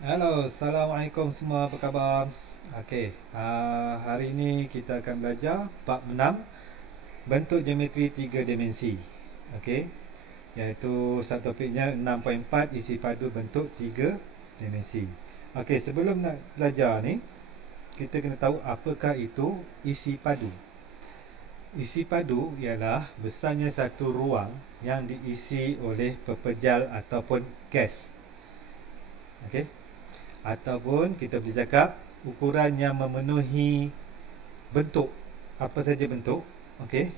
Halo, Assalamualaikum semua, apa khabar? Okey, hari ini kita akan belajar bab 6, bentuk geometri 3 dimensi. Okey, iaitu topiknya 6.4, isi padu bentuk 3 dimensi. Okey, sebelum nak belajar ni, kita kena tahu apakah itu isi padu. Isi padu ialah besarnya satu ruang yang diisi oleh pepejal ataupun gas. Okey, ataupun kita boleh cakap ukuran yang memenuhi bentuk, apa saja bentuk, okey,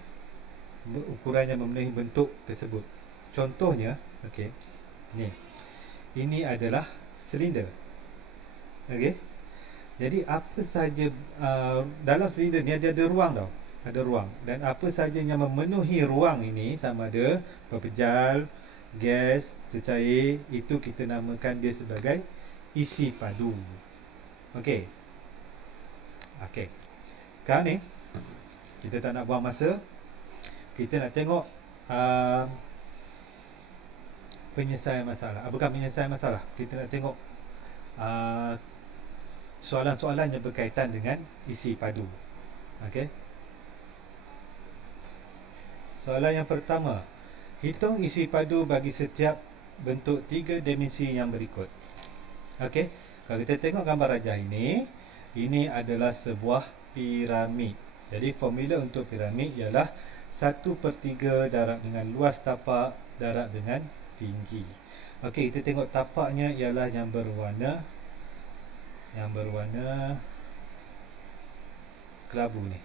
ukuran yang memenuhi bentuk tersebut. Contohnya, okey, ni, ini adalah silinder. Okey, jadi apa saja dalam silinder ni ada ruang tau, ada ruang, dan apa saja yang memenuhi ruang ini, sama ada pepejal, gas, cecair, itu kita namakan dia sebagai isi padu. Okey. Okey. Sekarang ni kita tak nak buang masa. Kita nak tengok uh, penyelesaian masalah. Bukan penyelesaian masalah. Kita nak tengok uh, soalan-soalan yang berkaitan dengan isi padu. Okey. Soalan yang pertama. Hitung isi padu bagi setiap bentuk 3 dimensi yang berikut. Okey. Kalau kita tengok gambar rajah ini adalah sebuah piramid. Jadi formula untuk piramid ialah 1/3 darab dengan luas tapak darab dengan tinggi. Okey, kita tengok tapaknya ialah yang berwarna kelabu ni.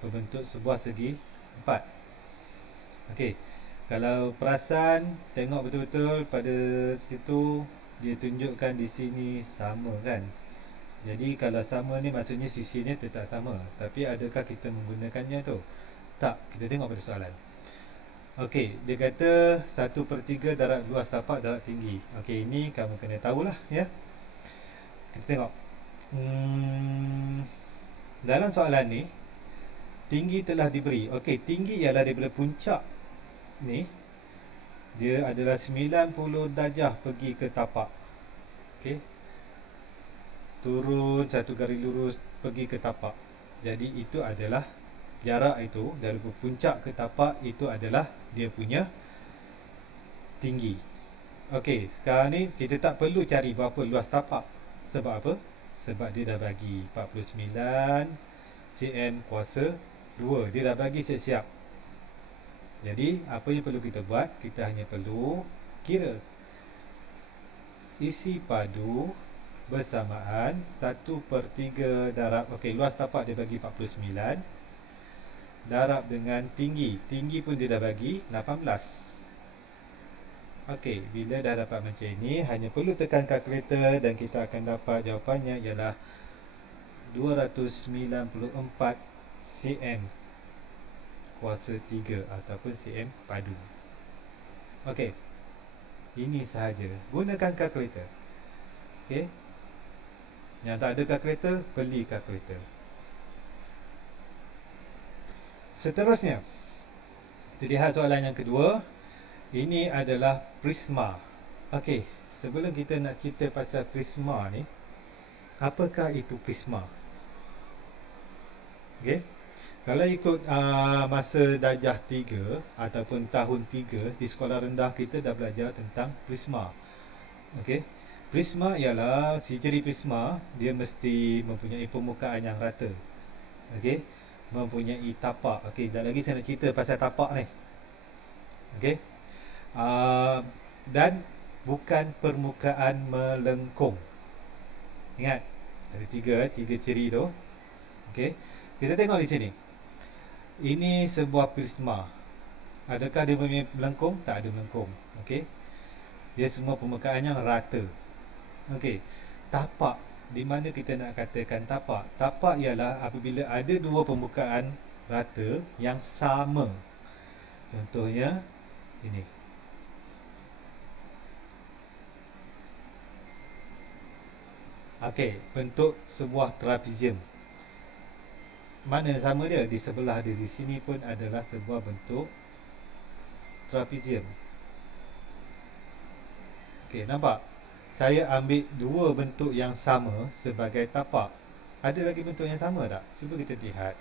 Berbentuk sebuah segi empat. Okey. Kalau perasan, tengok betul-betul pada situ, dia tunjukkan di sini sama kan. Jadi kalau sama ni maksudnya sisinya tetap sama. Tapi adakah kita menggunakannya tu? Tak, kita tengok pada soalan. Okey, dia kata 1/3 darab luas tapak darab tinggi. Okey, ini kamu kena tahulah ya. Kita tengok. Dalam soalan ni, tinggi telah diberi. Okey, tinggi ialah daripada puncak ni, dia adalah 90 darjah pergi ke tapak. Okey, turun satu garis lurus pergi ke tapak. Jadi itu adalah jarak itu dari puncak ke tapak, itu adalah dia punya tinggi. Okey, sekarang ni kita tak perlu cari berapa luas tapak. Sebab apa? Sebab dia dah bagi 49 cm kuasa 2. Dia dah bagi siap-siap. Jadi apa yang perlu kita buat? Kita hanya perlu kira isi padu bersamaan 1/3 darab, okey, luas tapak dia bagi 49 darab dengan tinggi. Tinggi pun dia dah bagi 18. Okey, bila dah dapat macam ini, hanya perlu tekan kalkulator dan kita akan dapat jawapannya ialah 294 cm kuasa 3 ataupun cm padu. Okey, ini sahaja. Gunakan kalkulator. Okey, yang tak ada kalkulator, beli kalkulator. Seterusnya, kita lihat soalan yang kedua. Ini adalah prisma. Okey, sebelum kita nak cerita pasal prisma ni, apakah itu prisma? Okey, kalau ikut masa darjah 3 ataupun tahun 3 di sekolah rendah, kita dah belajar tentang prisma. Okey, prisma ialah, ciri prisma, dia mesti mempunyai permukaan yang rata. Okey, mempunyai tapak. Okey, sekejap lagi saya nak cerita pasal tapak ni. Okey, dan bukan permukaan melengkung. Ingat, ada tiga ciri tu. Okey, kita tengok di sini. Ini sebuah prisma. Adakah dia melengkung? Tak ada melengkung. Okey, dia semua permukaannya rata. Okey, tapak, di mana kita nak katakan tapak? Tapak ialah apabila ada dua permukaan rata yang sama. Contohnya ini. Okey, bentuk sebuah trapezium. Mana sama dia? Di sebelah dia, di sini pun adalah sebuah bentuk trapezium. Okey, nampak? saya ambil dua bentuk yang sama sebagai tapak. Ada lagi bentuk yang sama tak? Cuba kita lihat.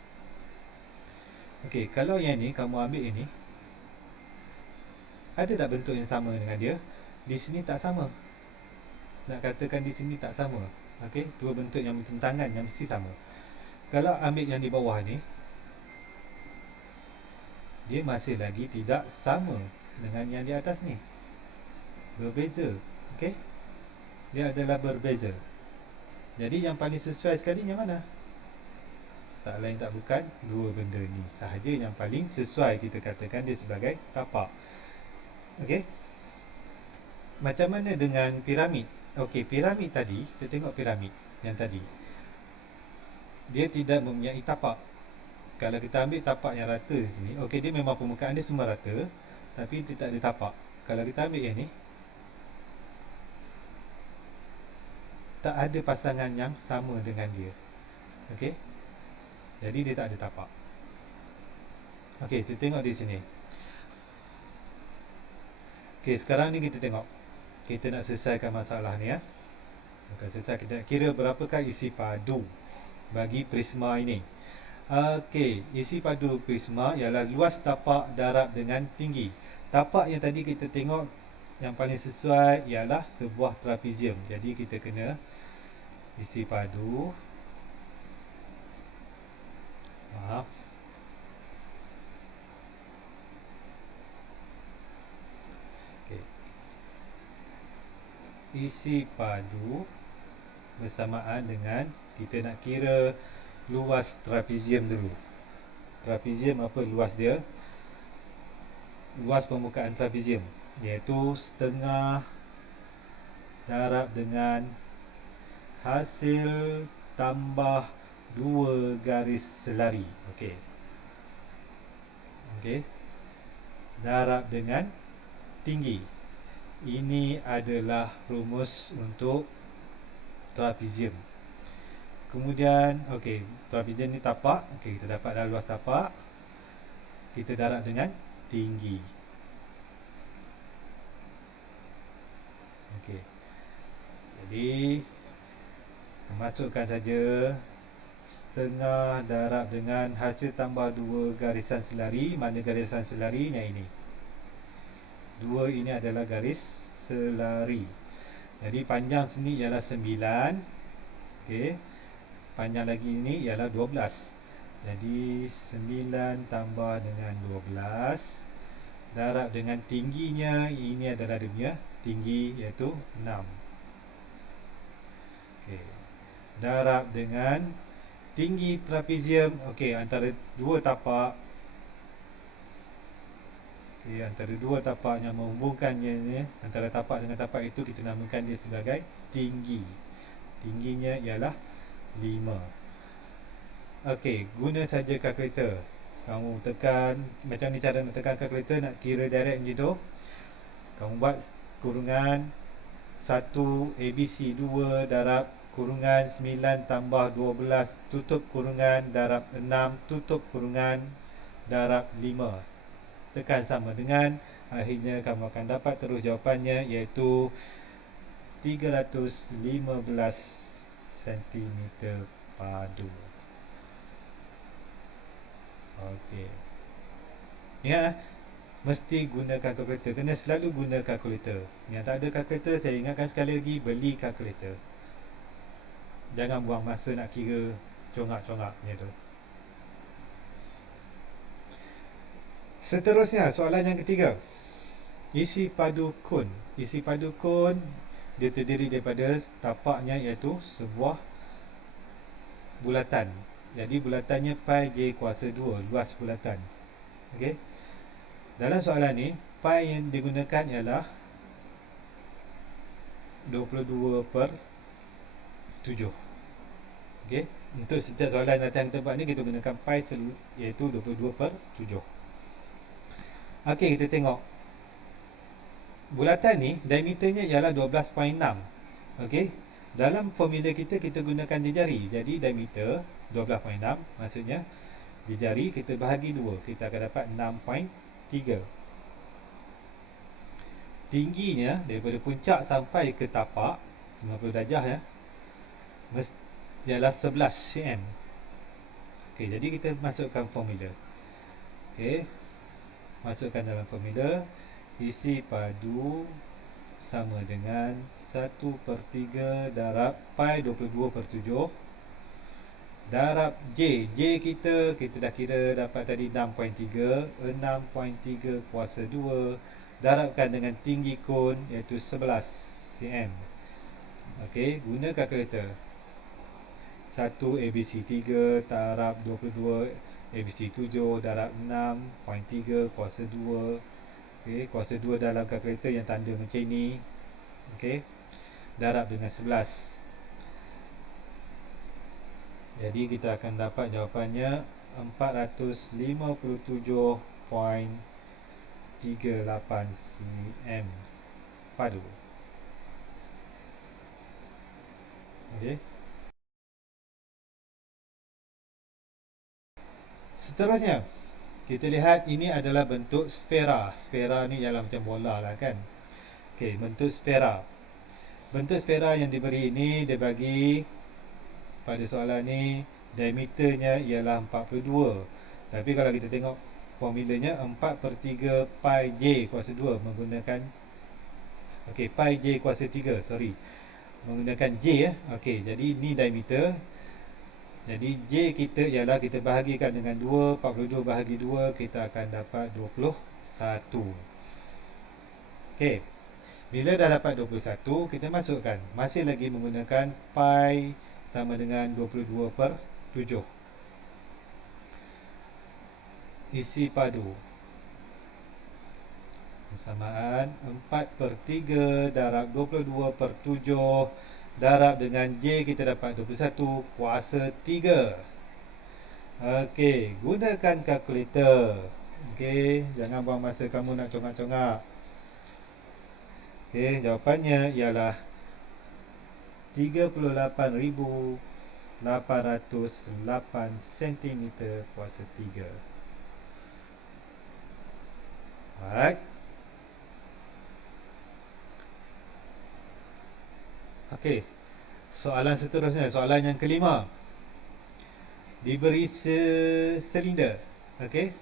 Okey, kalau yang ni kamu ambil ini, ada tak bentuk yang sama dengan dia? Di sini tak sama. Nak katakan di sini tak sama. Okey, dua bentuk yang bertentangan yang mesti sama. Kalau ambil yang di bawah ni, dia masih lagi tidak sama dengan yang di atas ni. Berbeza. Okey? Dia adalah berbeza. Jadi yang paling sesuai sekali yang mana? Tak lain tak bukan dua benda ni sahaja yang paling sesuai, kita katakan dia sebagai tapak. Okey? Macam mana dengan piramid? Okey, piramid tadi, kita tengok piramid yang tadi. Dia tidak mempunyai tapak. Kalau kita ambil tapak yang rata di sini, okey, dia memang permukaan dia semua rata, tapi dia tak ada tapak. Kalau kita ambil yang ni, tak ada pasangan yang sama dengan dia. Okey? Jadi dia tak ada tapak. Okey, kita tengok di sini. Okey, sekarang ni kita tengok. Kita nak selesaikan masalah ni ya. Maka selesai, kita nak kira berapakah isi padu bagi prisma ini. Okey, isi padu prisma ialah luas tapak darab dengan tinggi. Tapak yang tadi kita tengok yang paling sesuai ialah sebuah trapezium. Jadi kita kena isi padu, maaf, okay, isi padu bersamaan dengan kita nak kira luas trapezium dulu. Trapezium apa luas dia? Luas permukaan trapezium iaitu setengah darab dengan hasil tambah 2 garis selari. Okey. Okey. Darab dengan tinggi. Ini adalah rumus untuk trapezium. Kemudian, okey, trapezium ni tapak. Okey, kita dapat dah luas tapak. Kita darab dengan tinggi. Okey. Jadi masukkan saja setengah darab dengan hasil tambah 2 garisan selari. Mana garisan selari? Yang ini. 2 ini adalah garis selari. Jadi panjang sini ialah 9. Okey. Panjang lagi ini ialah 12. Jadi 9 tambah dengan 12 darab dengan tingginya, ini adalah dia punya tinggi iaitu 6. Okey. Darab dengan tinggi trapezium. Okey, antara dua tapak. Okey, antara dua tapak yang menghubungkannya ni, antara tapak dengan tapak itu kita namakan dia sebagai tinggi. Tingginya ialah 5. Okey, guna saja kalkulator. Kamu tekan macam ni cara nak tekan kalkulator, nak kira direct macam tu. Kamu buat kurungan 1 ABC 2 darab kurungan 9 tambah 12 tutup kurungan darab 6 tutup kurungan darab 5. Tekan sama dengan, akhirnya kamu akan dapat terus jawapannya iaitu 315 cm padu. Okey. Ingat, mesti guna kalkulator. Kena selalu guna kalkulator. Yang tak ada kalkulator, saya ingatkan sekali lagi, beli kalkulator. Jangan buang masa nak kira congak-congak macam tu. Seterusnya, soalan yang ketiga. Isi padu kon. Isi padu kon dia terdiri daripada tapaknya iaitu sebuah bulatan. Jadi bulatannya pi j kuasa 2, luas bulatan. Okey. Dalam soalan ni, pi yang digunakan ialah 22/7. Okey. Untuk setiap soalan latihan kita buat ni, kita gunakan pi iaitu 22/7. Okey, kita tengok. Bulatan ni diameternya ialah 12.6. Okey. Dalam formula kita gunakan jari. Jadi diameter 12.6, maksudnya jari kita bahagi 2, kita akan dapat 6.3. Tingginya daripada puncak sampai ke tapak 90 darjah ya, ialah 11 cm. Okey, jadi kita masukkan formula. Okey, masukkan dalam formula, isi padu sama dengan 1/3 darab pi 22/7 darab J. J kita dah kira dapat tadi 6.3. 6.3 kuasa 2 darabkan dengan tinggi kon iaitu 11 cm. Okey, guna kalkulator. 1 ABC 3 darab 22 ABC 7 darab 6.3 kuasa 2. Okey, kuasa 2 dalam kalkulator yang tanda macam ini. Okey, darab dengan 11. Jadi kita akan dapat jawapannya 457.38 cm padu. Okey. Seterusnya, kita lihat ini adalah bentuk sfera. Sfera ni ialah macam bola lah kan. Okey, bentuk sfera. Bentuk sfera yang diberi ini, dia bagi pada soalan ni diameternya ialah 42. Tapi kalau kita tengok formulanya 4/3 pi j kuasa 2 menggunakan pi j kuasa 3, menggunakan j ya. Okey, jadi ni diameter. Jadi J kita ialah kita bahagikan dengan 2, 42 bahagi 2 kita akan dapat 21. Okey. Bila dah dapat 21, kita masukkan. Masih lagi menggunakan pi sama dengan 22/7. Isi padu bersamaan 4/3 darab 22/7 darab dengan J kita dapat 21 kuasa 3. Okey, gunakan kalkulator. Okey, jangan buang masa kamu nak congak-congak. Okey, jawapannya ialah 38,808 cm kuasa 3. Alright. Okey, soalan seterusnya, soalan yang kelima. Diberi silinder. Okey,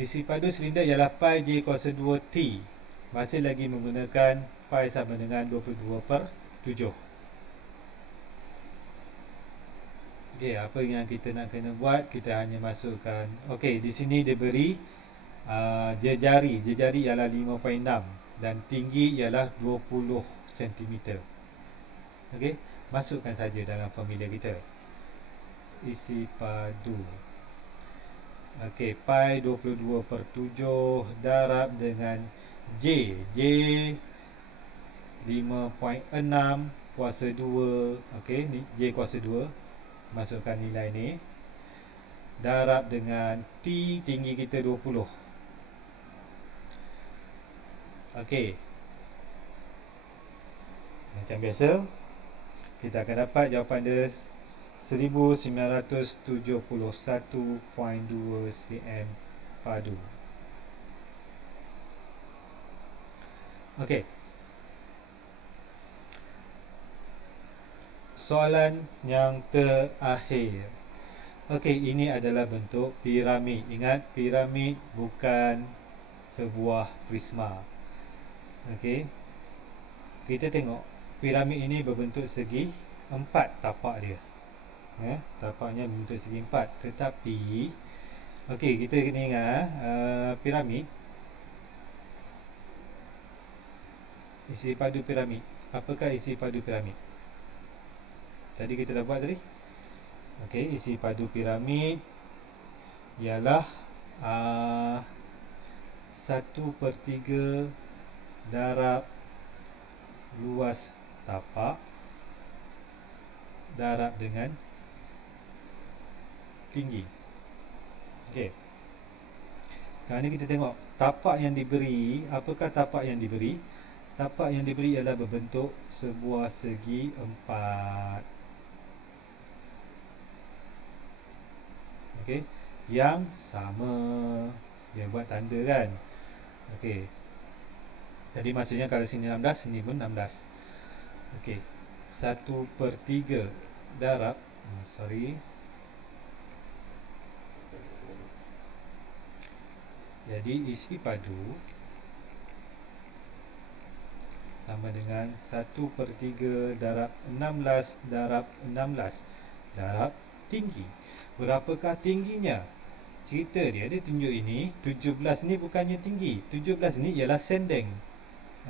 isi padu silinder ialah pi j kuasa 2t. Masih lagi menggunakan pi sama dengan 22/7. Okey, apa yang kita nak kena buat? Kita hanya masukkan. Okey, di sini diberi jejari. Jejari ialah 5.6 dan tinggi ialah 20 cm. Okey, masukkan saja dalam formula kita. Isi padu. Okey, pi 22/7 darab dengan J. J 5.6 kuasa 2. Okey, ni J kuasa 2. Masukkan nilai ni. Darab dengan T, tinggi kita 20. Okey. Macam biasa, kita akan dapat jawapan dia 1971.2 cm padu. Okey. Soalan yang terakhir. Okey, ini adalah bentuk piramid. Ingat, piramid bukan sebuah prisma. Okey. Kita tengok piramid ini berbentuk segi 4 tapak dia. Tapaknya berbentuk segi 4. Tetapi okey, kita kena ingat piramid, isi padu piramid. Apakah isi padu piramid? Tadi kita dah buat tadi. Okey, isi padu piramid ialah 1/3 darab luas tapak darab dengan tinggi. Okey. Sekarang ni kita tengok tapak yang diberi. Apakah tapak yang diberi? Tapak yang diberi ialah berbentuk sebuah segi 4. Okey, yang sama. Dia buat tanda kan. Okey. Jadi maksudnya kalau sini 16, sini pun 16. Okey. 1/3 darab jadi isi padu sama dengan 1/3 darab 16 darab 16 darab tinggi. Berapakah tingginya? Cerita dia tunjuk ini 17 ni bukannya tinggi, 17 ni ialah sendeng.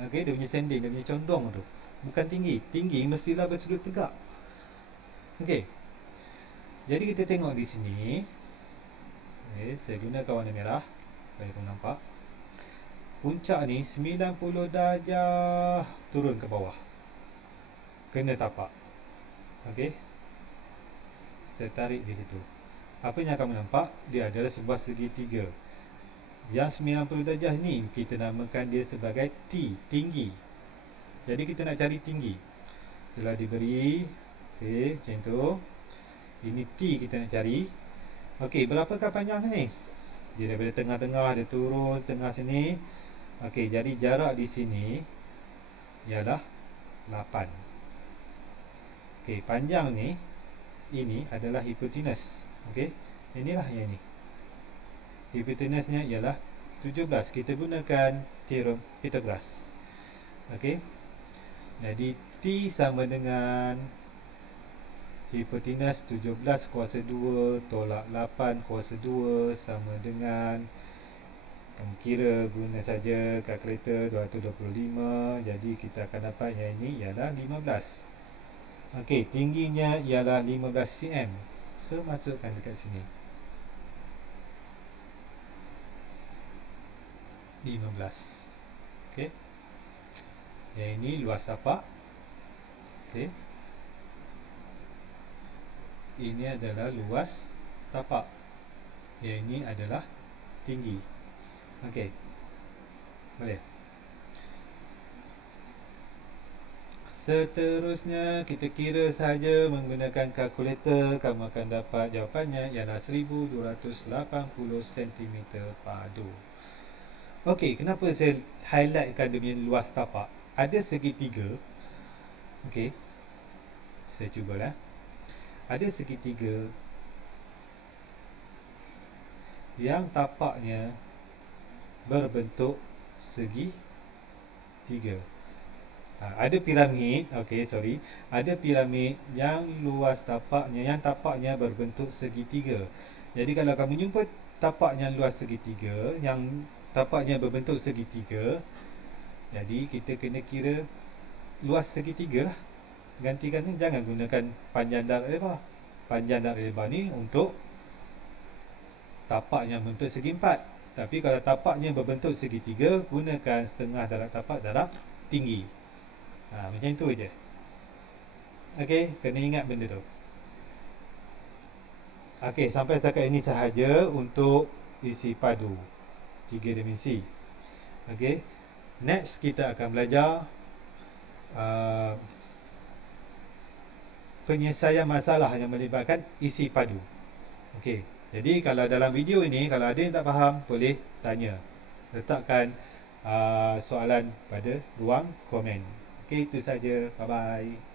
Okey, dia punya sendeng, dia punya condong tu. Bukan tinggi. Tinggi mestilah bersudut tegak. Okey. Jadi kita tengok di sini. Saya gunakan warna merah supaya kau nampak. Puncak ni 90 darjah turun ke bawah. Kena tapak. Okey. Saya tarik di situ. Apa yang kamu nampak? Dia adalah sebuah segitiga. Yang 90 darjah ni kita namakan dia sebagai T, tinggi. Jadi kita nak cari tinggi. Telah diberi macam tu. Ini T kita nak cari. Okey, berapakah panjang sini? Dia daripada tengah-tengah dia turun tengah sini. Okey, jadi jarak di sini ialah 8. Okey, panjang ni ini adalah hipotenus. Okey, inilah yang ini. Hipotenusnya ialah 17. Kita gunakan teorem Pythagoras. Okey. Jadi T sama dengan hipotenus 17 kuasa 2 tolak 8 kuasa 2 sama dengan, kamu kira guna saja kalkulator, 225. Jadi kita akan dapat yang ini ialah 15. Okey, tingginya ialah 15 cm. So masukkan dekat sini 15. Okey. Yang ini luas tapak. Okey. Ini adalah luas tapak. Yang ini adalah tinggi. Okey. Boleh. Seterusnya kita kira saja menggunakan kalkulator. Kamu akan dapat jawapannya ialah 1280 cm padu. Okey, kenapa saya highlightkan dia punya luas tapak? Ada segitiga. Okey, saya cubalah. Ada segitiga yang tapaknya berbentuk segitiga. Ada piramid. Okey, sorry. Ada piramid yang luas tapaknya, yang tapaknya berbentuk segitiga. Jadi kalau kamu jumpa tapaknya luas segitiga, yang tapaknya berbentuk segitiga, jadi kita kena kira luas segitiga lah. Gantikan ni, jangan gunakan panjang darab lebar. Panjang darab lebar ni untuk tapaknya berbentuk segi empat. Tapi kalau tapaknya berbentuk segitiga, gunakan setengah darab tapak darab tinggi. Macam tu je. Okey, kena ingat benda tu. Okey, sampai setakat ini sahaja untuk isi padu 3 dimensi. Okey. Next kita akan belajar penyelesaian masalah yang melibatkan isi padu. Okey. Jadi kalau dalam video ini, kalau ada yang tak faham, boleh tanya. Letakkan soalan pada ruang komen. Okey, itu saja. Bye bye.